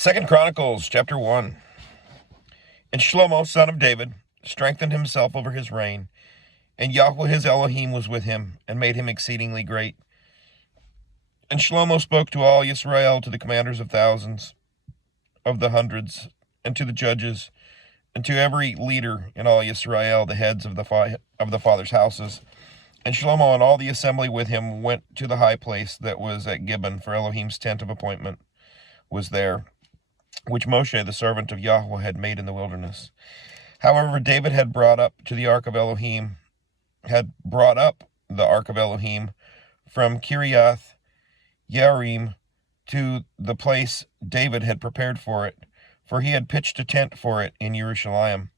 Second Chronicles, chapter 1. And Shlomo, son of David, strengthened himself over his reign, and Yahweh his Elohim was with him, and made him exceedingly great. And Shlomo spoke to all Israel, to the commanders of thousands, of the hundreds, and to the judges, and to every leader in all Israel, the heads of the fathers' houses. And Shlomo and all the assembly with him went to the high place that was at Gibeon, for Elohim's tent of appointment was there, which Moshe, the servant of Yahweh, had made in the wilderness. However, David had brought up the ark of Elohim from Kiriath Yearim to the place David had prepared for it, for he had pitched a tent for it in Jerusalem.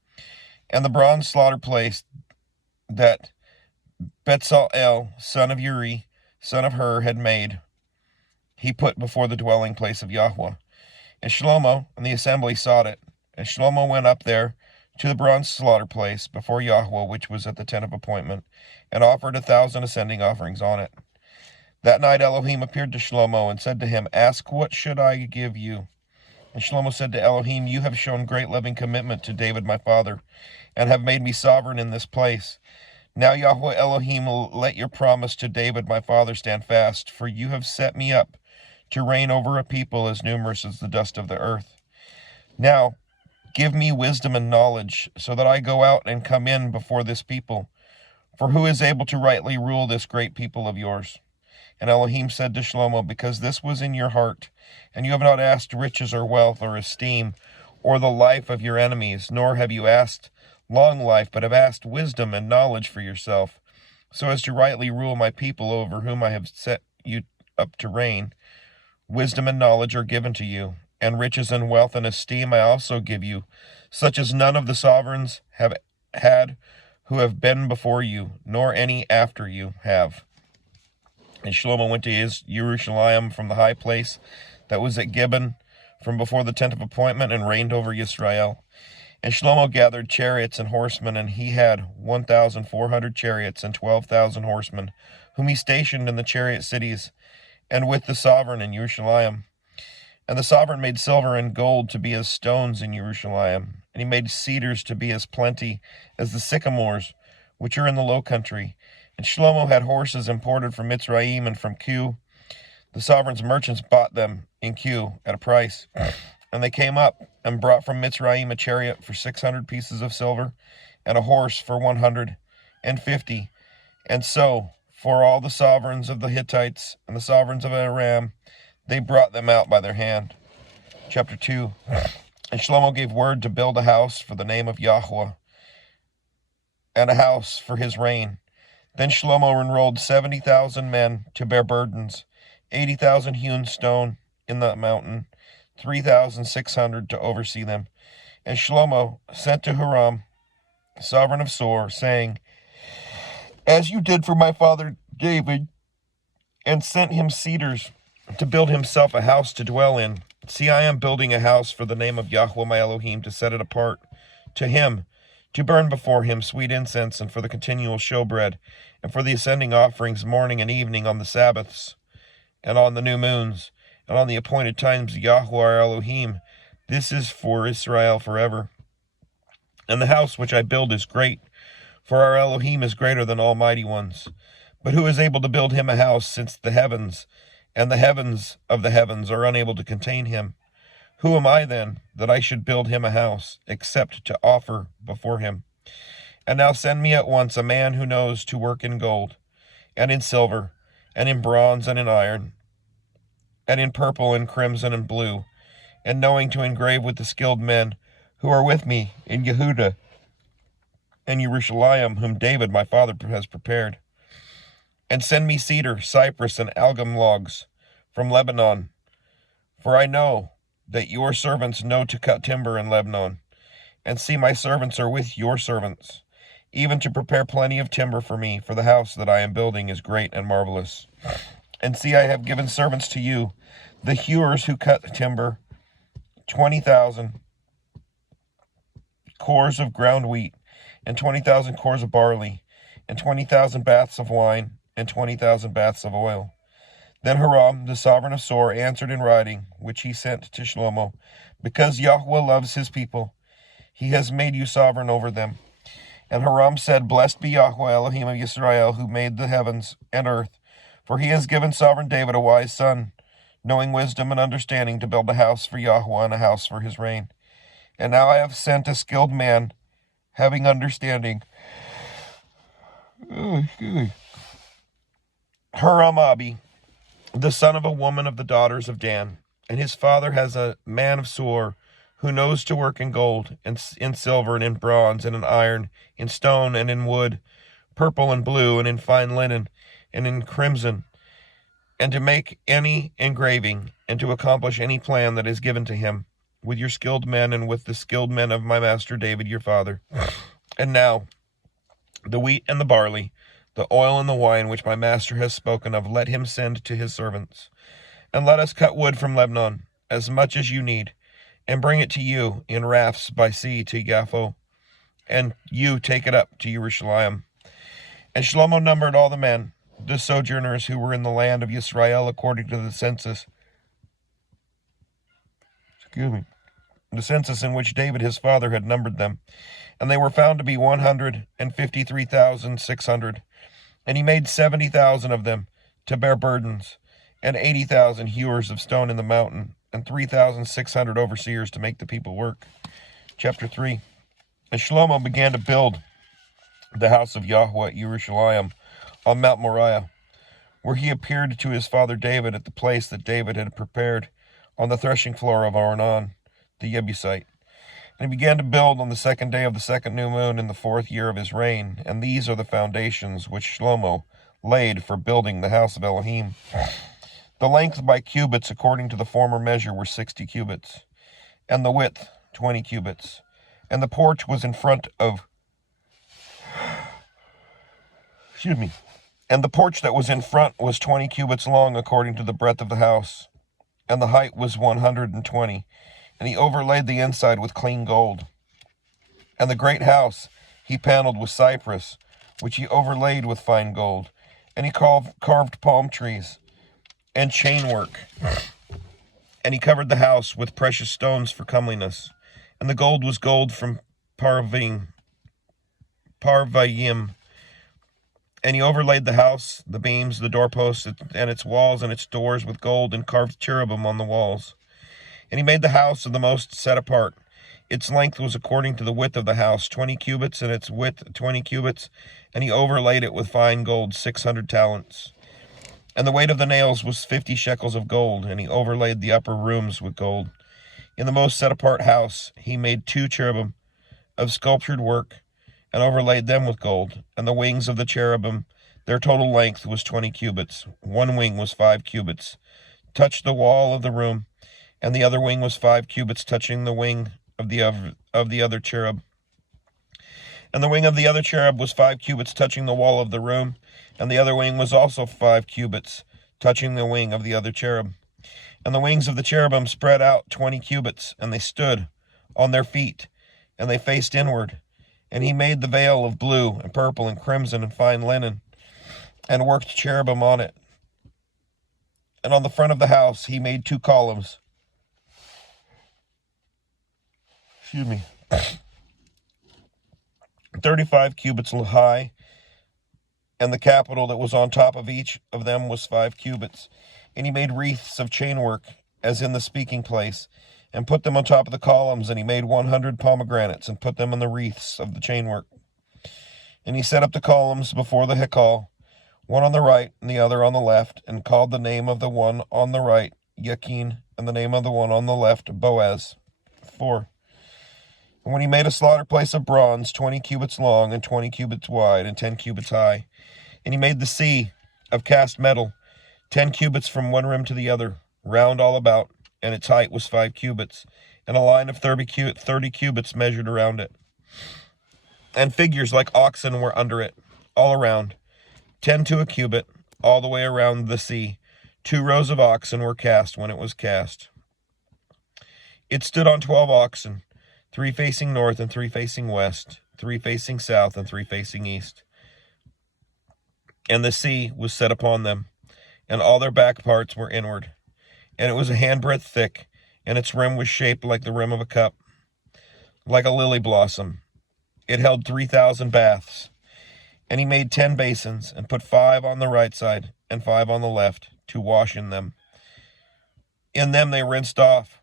And the bronze slaughter place that Betzalel, son of Uri, son of Hur, had made, he put before the dwelling place of Yahweh. And Shlomo and the assembly sought it. And Shlomo went up there to the bronze slaughter place before Yahweh, which was at the tent of appointment, and offered 1,000 ascending offerings on it. That night Elohim appeared to Shlomo and said to him, "Ask, what should I give you?" And Shlomo said to Elohim, "You have shown great loving commitment to David my father, and have made me sovereign in this place. Now, Yahweh Elohim, let your promise to David my father stand fast, for you have set me up to reign over a people as numerous as the dust of the earth. Now, give me wisdom and knowledge, so that I go out and come in before this people. For who is able to rightly rule this great people of yours?" And Elohim said to Shlomo, "Because this was in your heart, and you have not asked riches or wealth or esteem, or the life of your enemies, nor have you asked long life, but have asked wisdom and knowledge for yourself, so as to rightly rule my people over whom I have set you up to reign. Wisdom and knowledge are given to you, and riches and wealth and esteem I also give you, such as none of the sovereigns have had who have been before you, nor any after you have." And Shlomo went to Jerusalem from the high place that was at Gibeon, from before the tent of appointment, and reigned over Israel. And Shlomo gathered chariots and horsemen, and he had 1,400 chariots and 12,000 horsemen, whom he stationed in the chariot cities, and with the sovereign in Jerusalem. And the sovereign made silver and gold to be as stones in Jerusalem, and he made cedars to be as plenty as the sycamores which are in the low country. And Shlomo had horses imported from Mitzrayim and from Cu. The sovereign's merchants bought them in Cu at a price. And they came up and brought from Mitzrayim a chariot for 600 pieces of silver, and a horse for 150. And so, for all the sovereigns of the Hittites and the sovereigns of Aram, they brought them out by their hand. Chapter 2. And Shlomo gave word to build a house for the name of Yahweh, and a house for his reign. Then Shlomo enrolled 70,000 men to bear burdens, 80,000 hewn stone in the mountain, 3,600 to oversee them. And Shlomo sent to Huram, sovereign of Sor, saying, "As you did for my father David, and sent him cedars to build himself a house to dwell in, see, I am building a house for the name of Yahweh my Elohim, to set it apart to him, to burn before him sweet incense, and for the continual showbread, and for the ascending offerings morning and evening on the Sabbaths, and on the new moons, and on the appointed times of Yahweh our Elohim. This is for Israel forever. And the house which I build is great, for our Elohim is greater than almighty ones. But who is able to build him a house, since the heavens and the heavens of the heavens are unable to contain him? Who am I then, that I should build him a house, except to offer before him? And now send me at once a man who knows to work in gold, and in silver, and in bronze, and in iron, and in purple, and crimson, and blue, and knowing to engrave with the skilled men who are with me in Yehuda and Jerusalem, whom David my father has prepared. And send me cedar, cypress, and algum logs from Lebanon, for I know that your servants know to cut timber in Lebanon. And see, my servants are with your servants, even to prepare plenty of timber for me, for the house that I am building is great and marvelous. And see, I have given servants to you, the hewers who cut timber, 20,000 cores of ground wheat, and 20,000 cores of barley, and 20,000 baths of wine, and 20,000 baths of oil. Then Hiram, the sovereign of Sor, answered in writing, which he sent to Shlomo, because Yahweh loves his people, he has made you sovereign over them. And Hiram said, Blessed be Yahweh Elohim of Yisrael, who made the heavens and earth, for he has given sovereign David a wise son, knowing wisdom and understanding, to build a house for Yahweh and a house for his reign. And now I have sent a skilled man, having understanding. Hiram Abi, the son of a woman of the daughters of Dan, and his father has a man of Sor, who knows to work in gold, and in silver, and in bronze, and in iron, in stone, and in wood, purple and blue, and in fine linen, and in crimson, and to make any engraving, and to accomplish any plan that is given to him, with your skilled men, and with the skilled men of my master David your father. And now, the wheat and the barley, the oil and the wine which my master has spoken of, let him send to his servants. And let us cut wood from Lebanon, as much as you need, and bring it to you in rafts by sea to Yaffo, and you take it up to Jerusalem. And Shlomo numbered all the men, the sojourners who were in the land of Israel according to the census. The census in which David his father had numbered them. And they were found to be 153,600. And he made 70,000 of them to bear burdens, and 80,000 hewers of stone in the mountain, and 3,600 overseers to make the people work. Chapter 3. And Shlomo began to build the house of Yahweh at Jerusalem on Mount Moriah, where he appeared to his father David at the place that David had prepared on the threshing floor of Ornan, the Jebusite. And he began to build on the second day of the second new moon in the 4th year of his reign. And these are the foundations which Shlomo laid for building the house of Elohim. The length by cubits according to the former measure were 60 cubits, and the width 20 cubits. And the porch was in front of... And the porch that was in front was 20 cubits long according to the breadth of the house, and the height was 120. And he overlaid the inside with clean gold. And the great house he paneled with cypress, which he overlaid with fine gold. And he carved palm trees and chainwork. And he covered the house with precious stones for comeliness. And the gold was gold from Parvayim. And he overlaid the house, the beams, the doorposts, and its walls and its doors with gold, and carved cherubim on the walls. And he made the house of the most set apart. Its length was according to the width of the house, 20 cubits, and its width 20 cubits. And he overlaid it with fine gold, 600 talents. And the weight of the nails was 50 shekels of gold, and he overlaid the upper rooms with gold. In the most set apart house he made 2 cherubim of sculptured work, and overlaid them with gold. And the wings of the cherubim, their total length was 20 cubits. One wing was 5 cubits, touched the wall of the room, and the other wing was 5 cubits, touching the wing of the other cherub. And the wing of the other cherub was 5 cubits, touching the wall of the room, and the other wing was also 5 cubits, touching the wing of the other cherub. And the wings of the cherubim spread out 20 cubits, and they stood on their feet, and they faced inward. And he made the veil of blue and purple and crimson and fine linen, and worked cherubim on it. And on the front of the house he made 2 columns. 35 cubits high, and the capital that was on top of each of them was 5 cubits. And he made wreaths of chainwork, as in the speaking place, and put them on top of the columns. And he made 100 pomegranates, and put them on the wreaths of the chainwork. And he set up the columns before the hekal, one on the right and the other on the left, and called the name of the one on the right Yakin, and the name of the one on the left Boaz. 4. And when he made a slaughter place of bronze, 20 cubits long, and 20 cubits wide, and 10 cubits high. And he made the sea of cast metal, 10 cubits from one rim to the other, round all about, and its height was 5 cubits, and a line of 30 cubits measured around it. And figures like oxen were under it, all around, 10 to a cubit, all the way around the sea. 2 rows of oxen were cast when it was cast. It stood on 12 oxen, 3 facing north and 3 facing west, 3 facing south and 3 facing east. And the sea was set upon them, and all their back parts were inward. And it was a handbreadth thick, and its rim was shaped like the rim of a cup, like a lily blossom. It held 3,000 baths. And he made 10 basins, and put 5 on the right side and 5 on the left, to wash in them. In them they rinsed off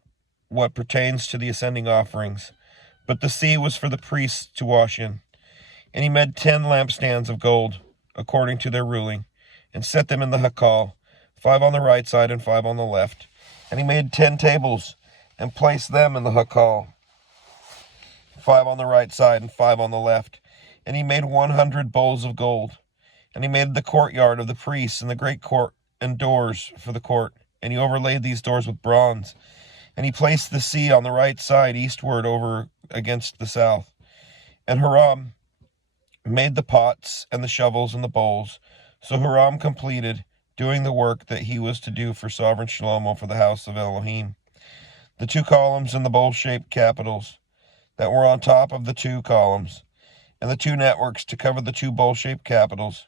what pertains to the ascending offerings, but the sea was for the priests to wash in. And he made 10 lampstands of gold, according to their ruling, and set them in the Hakal, 5 on the right side and 5 on the left. And he made 10 tables, and placed them in the Hakal, 5 on the right side and 5 on the left. And he made 100 bowls of gold. And he made the courtyard of the priests and the great court and doors for the court. And he overlaid these doors with bronze. And he placed the sea on the right side eastward over against the south. And Hiram made the pots and the shovels and the bowls. So Hiram completed doing the work that he was to do for sovereign Shlomo for the house of Elohim. The 2 columns and the bowl-shaped capitals that were on top of the 2 columns, and the 2 networks to cover the 2 bowl-shaped capitals,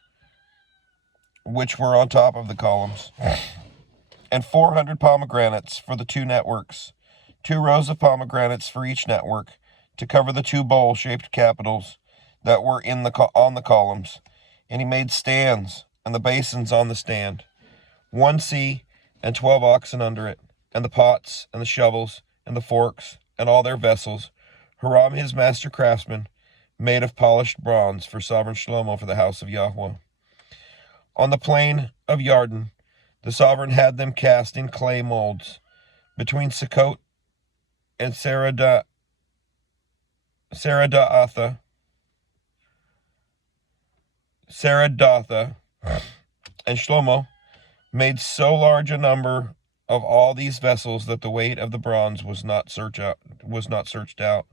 which were on top of the columns, and 400 pomegranates for the 2 networks, 2 rows of pomegranates for each network, to cover the 2 bowl-shaped capitals that were on the columns. And he made stands, and the basins on the stand, 1 sea, and 12 oxen under it, and the pots, and the shovels, and the forks, and all their vessels, Hiram his master craftsman, made of polished bronze for sovereign Shlomo for the house of Yahweh. On the plain of Yarden, the sovereign had them cast in clay molds, between Sukkot and Saradatha, and Shlomo made so large a number of all these vessels that the weight of the bronze was not searched out.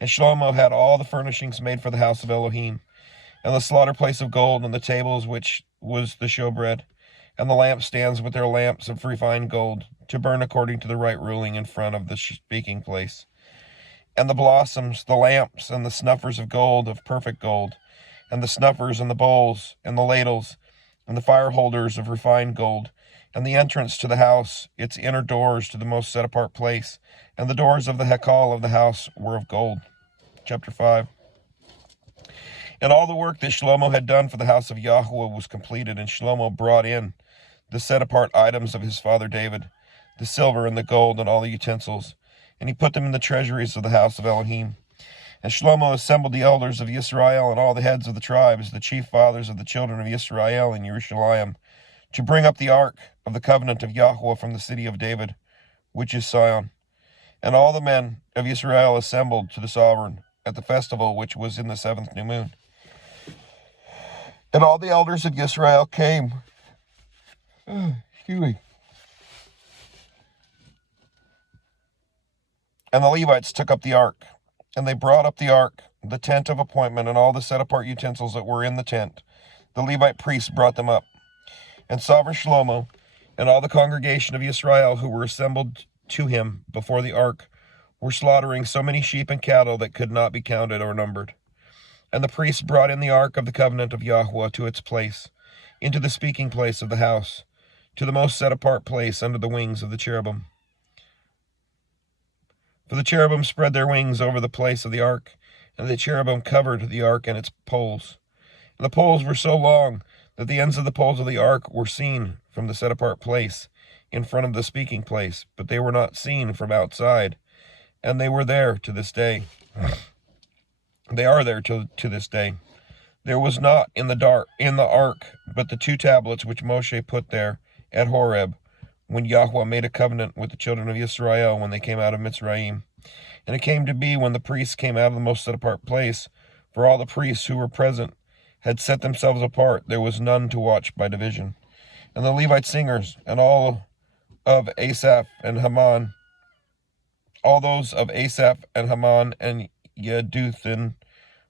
And Shlomo had all the furnishings made for the house of Elohim, and the slaughter place of gold, and the tables which was the showbread, and the lampstands with their lamps of refined gold, to burn according to the right ruling in front of the speaking place. And the blossoms, the lamps, and the snuffers of gold, of perfect gold, and the snuffers, and the bowls, and the ladles, and the fire holders of refined gold, and the entrance to the house, its inner doors to the most set-apart place, and the doors of the Hekal of the house were of gold. Chapter 5. And all the work that Shlomo had done for the house of Yahweh was completed, and Shlomo brought in the set-apart items of his father David, the silver and the gold and all the utensils, and he put them in the treasuries of the house of Elohim. And Shlomo assembled the elders of Yisrael and all the heads of the tribes, the chief fathers of the children of Yisrael in Jerusalem, to bring up the ark of the covenant of Yahweh from the city of David, which is Sion. And all the men of Israel assembled to the sovereign at the festival which was in the 7th new moon. And all the elders of Israel came. Excuse me. And the Levites took up the ark, and they brought up the ark, the tent of appointment, and all the set-apart utensils that were in the tent. The Levite priests brought them up. And sovereign Shlomo and all the congregation of Israel who were assembled to him before the ark were slaughtering so many sheep and cattle that could not be counted or numbered. And the priests brought in the ark of the covenant of Yahweh to its place, into the speaking place of the house, to the most set-apart place under the wings of the cherubim. For the cherubim spread their wings over the place of the ark, and the cherubim covered the ark and its poles. And the poles were so long that the ends of the poles of the ark were seen from the set-apart place in front of the speaking place, but they were not seen from outside, and they were there to this day. They are there to this day. There was not in the ark but the 2 tablets which Moshe put there at Horeb, when Yahweh made a covenant with the children of Israel when they came out of Mitzrayim. And it came to be, when the priests came out of the most set-apart place, for all the priests who were present had set themselves apart, there was none to watch by division. And the Levite singers, and all of Asaph and Haman, all those of Asaph and Haman and Yeduthan,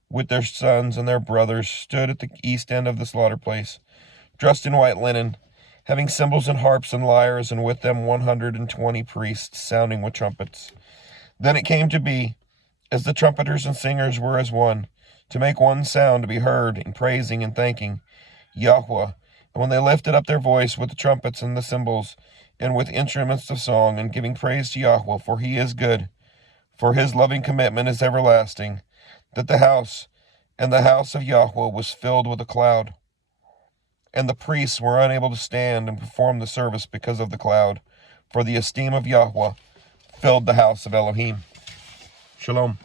with their sons and their brothers, stood at the east end of the slaughter place, dressed in white linen, having cymbals and harps and lyres, and with them 120 priests, sounding with trumpets. Then it came to be, as the trumpeters and singers were as one, to make one sound to be heard in praising and thanking Yahweh. And And when they lifted up their voice with the trumpets and the cymbals, and with instruments of song, and giving praise to Yahweh, for he is good, for his loving commitment is everlasting, that the house of Yahweh was filled with a cloud, and the priests were unable to stand and perform the service because of the cloud, for the esteem of Yahweh filled the house of Elohim. Shalom.